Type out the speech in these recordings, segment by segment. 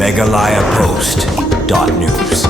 megalayapost.news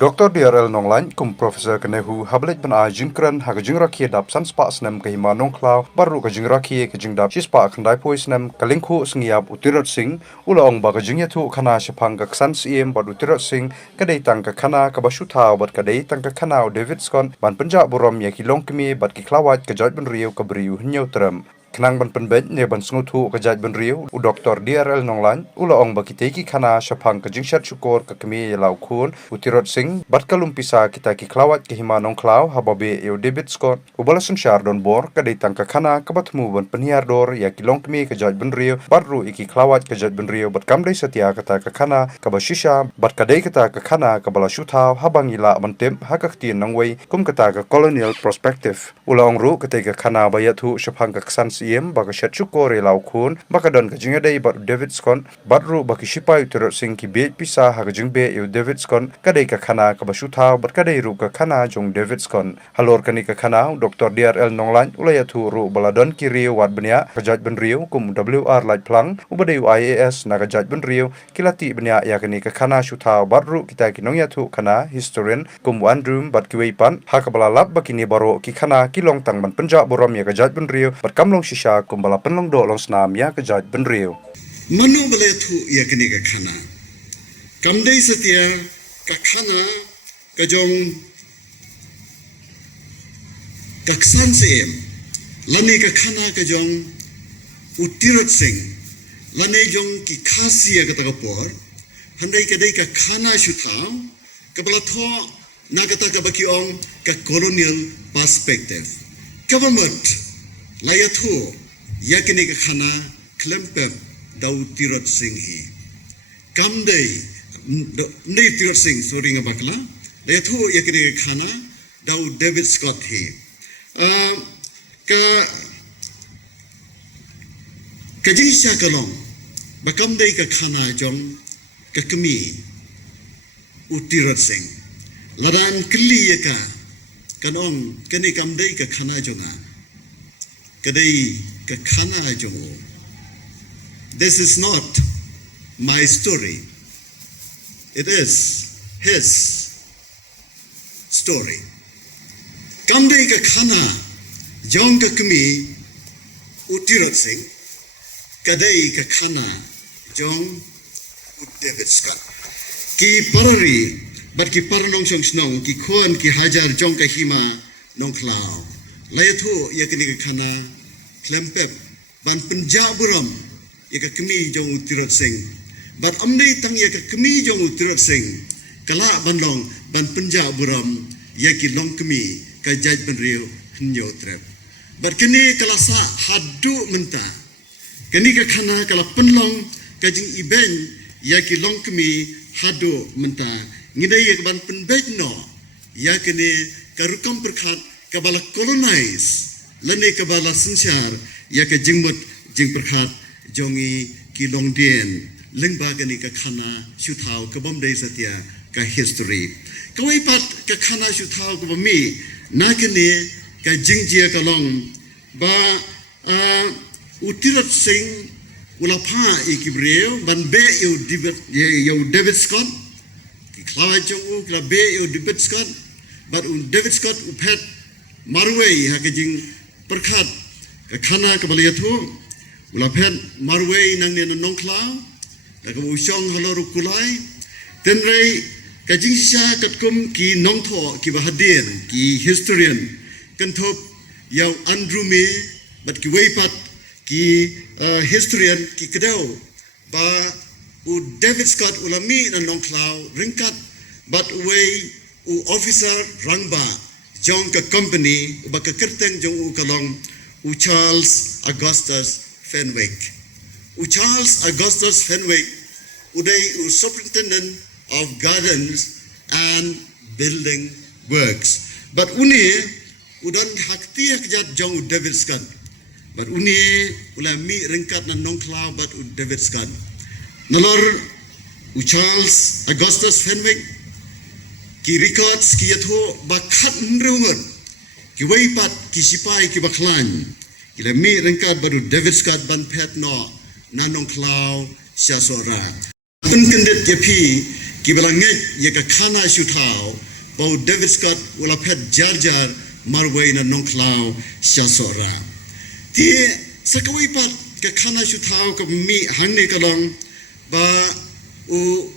Dr. DRL Nonglan kum Profesor Kenehu hablet ban a jingkran ha jingraki dap san spa snam ke hima nongklau baru ka jingraki ke jingdap spa khandai poi snam kalingkhu singiap utirot sing ula ong ba ka jingyathu khana shapang ka san sim bad utirot sing kadai tang ka khana ka basu thau bad kadai tang ka khana David Scott ban punjab borom ya ki longkmi bad ki klawat ka jot ban riu ka briu hnyau tram Kenang ban penbet ne ban snguthu ka jaj ban riu u Dr. DRL Nonglan ula ong ba kiteki khana shapang ka jingshat shukor ka kemi lau khun utirot sing bat kalum pisa kita ki klawat ke hima nongklau hababe eu David Scott u balasun shar don bor ka dei tangka khana ka batmu ban peniar dor ya ki long kemi ka jaj ban riu baru iki klawat ka jaj ban riu bat kam dei setia kata ka khana ka bashisha bat ka dei kata ka khana ka bala shuthau habang ila ban tem hakakti nangwei kum kata ka colonial perspective ula ong ru ka ka khana bayathu shapang ka san iem baka shatchuko re lau khun baka don ka jinga dei bat David Scott batru baki shipai utirot sing ki be pisa ha ka jingbe eu David Scott ka dei ka khana ka basu thau bat ka dei ru ka khana jong David Scott halor kani ka khana Dr. DRL Nonglan ulaya thu ru baladon ki riu wat benya ka jaj ban riu kum WR light plang ubadeu IAS na ka jaj ban riu kilati benya ya kani ka khana shu thau batru kita ki nongya thu khana historian kum one room bat ki weipan ha ka balalap bakini baro ki khana kilong tang ban punjab borom ya ka jaj ban riu bat kamlong shisha kumbala penlong do long snam ya ka jaj ban riu manu bale thu ya kini ka khana kamdei setia ka khana ka jong kaksan sem lani ka khana ka jong utirot sing lani jong ki khasi ka ta por handai ka dei ka khana shuthau ka bala tho na ka ta ka baki ong ka colonial perspective government layathu yakini ka khana klempem dau tirot sing hi kamdei nei tirot sing sorry nga bakla layathu yakini ka khana dau David Scott hi ka jisha kalong bakamdei ka khana jong ka kemi utirot sing ladan kliya ka kanong kani kamdei ka khana jonga kadai ka khana jongo. This is not my story. It is his story. Kamdei ka khana jong ka kemi utirot sing kadai ka khana jong David Scott. Ki parari bat ki paranong song snong ki khon ki hajar jong ka hima nong klau. Layathu yakini ka khana klempep ban penjaburam yaka kemi jong utirot sing bat amdei tang yaka kemi jong utirot sing kala banlong ban penjaburam yaki long kemi ka jaj ban riu hnyo trep bat kini kala sa hadu menta kini ka khana kala penlong ka jing iben yaki long kemi hadu menta ngidai yak ban penbej no yakini karukam perkhat kabala colonize lane kabala sinsyar ya ka jingmut jing perkhat jongi ki longdien lengba gani ka khana shuthau ka bomdei satia ka history kawai pat ka khana shuthau ka mi nakene ka jingjia ka long ba utirot sing ulapha ikibreo ban be yo David Scott ki klawa jongu kla be yo David Scott but David Scott uphet marway hakajing perkhat ka khana ka baliyathu ulaphet marway nangne nongklau da ka usong haloru kulai tenrei ka jingsha katkum ki nongtho ki bahadien ki historian kanthop yaw andrume bat ki weipat ki historian ki kedau ba u David Scott ulami na nongklau ringkat bat way u officer rangba jong ka company ba ka kerteng jong u kalong u Charles Augustus Fenwick uday u superintendent of gardens and building works but uni udan hakti hakjat jong u David Scott but uni ulami ringkat na nongklau but u David Scott nalor u Charles Augustus Fenwick ki records ki yatho bakhat nreungot ki weipat ki sipai ki baklan ila mi ringkat baru David Scott ban pet no nanong klau syasora Penkendet yapi kibalanget ya ka khana shutao bau David Scott wala phet jar marway na nongklau shasora ti sakawai pat ka khana shutao ka mi hangne kalong ba u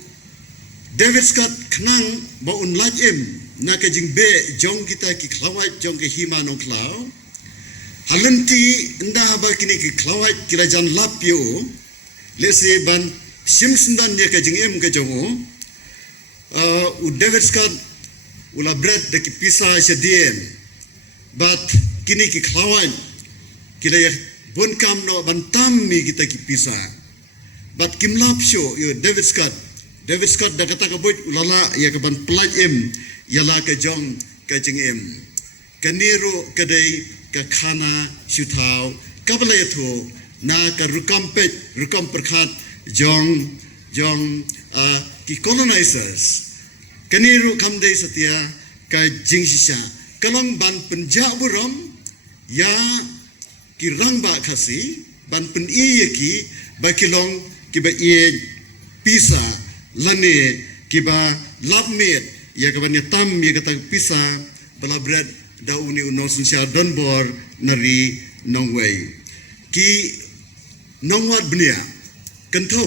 David Scott khnang ba un lajem na ka jingbe jong kita ki khlawai jong ke hima nongklau halanti nda ba kini ki khlawai kila jan lapyo lese ban simsundan ya ka jingem ka jongo u David Scott ula bread de ki pisa sedien but kini ki khlawan kila ya bon kam no bantam mi kita ki pisa but kimlap show yo David Scott da kata ka boy ulala ya ka ban plaj em yala ka jong ka jingem kaniro kadai ka khana shutau kabla yato na ka rukam perkhat jong ki colonizers kaniru kamdai satya ka jingshisha kalong ban penjaburam ya ki rangba khasi ban pen iye ki bakilong ki ba iye pisa lane ki ba labmet ya ka ban tam ya ka pisa bala bread dauni uno sunsia donbor nari nongway ki nongwat bnia kentho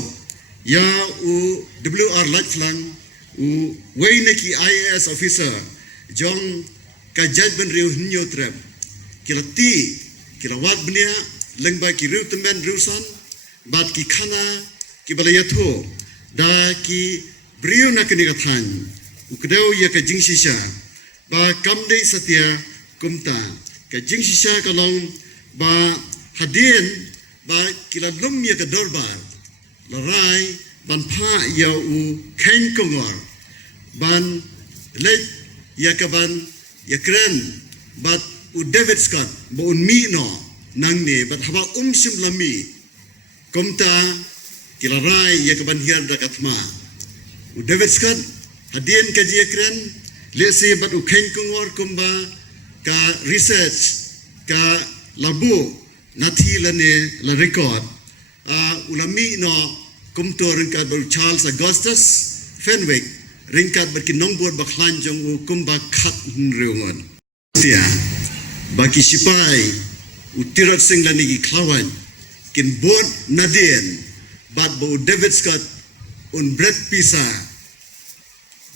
ya u WR Lachlang u wayne ki IAS officer jong ka judgment riu hinyo trap kilati kilawat bnia lengba ki riu temen riusan bat ki khana ki balayatho da ki brio na kini kathan u kedau ya ka jingshisha ba kamdei satya kumta ka jingshisha kalong ba hadien ba kila lum ya ka dorbar larai ban pha ya u khen kongor ban le ya ka ban ya kren bat u David Scott bo un mi no nang ne bat haba sim lami komta kila rai ya ka ban hiar da katma u David Scott hadien ka ji kren le se bat u khen kongor kumba ka research ka labu nathi lane la record ulami no kumto ringkat ber Charles Augustus Fenwick ringkat ber kinongbor baklan jong u kumba khat reungon tia baki sipai utirat singlani ki klawan kin bod nadien bat bo David Scott un bread pisa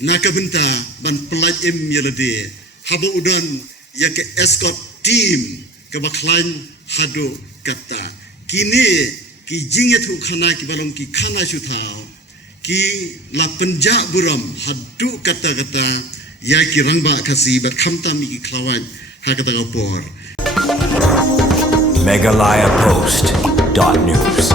nakabenta ban pelaj im yelade habo udan ya ke escort team ke baklan hado kata kini ki jinget hu khana ki balong ki khana shuthao ki la panja buram hadu kata ya ki rangba khasi bat khamta mi ki khlawan ha kata ka por Megalayapost.news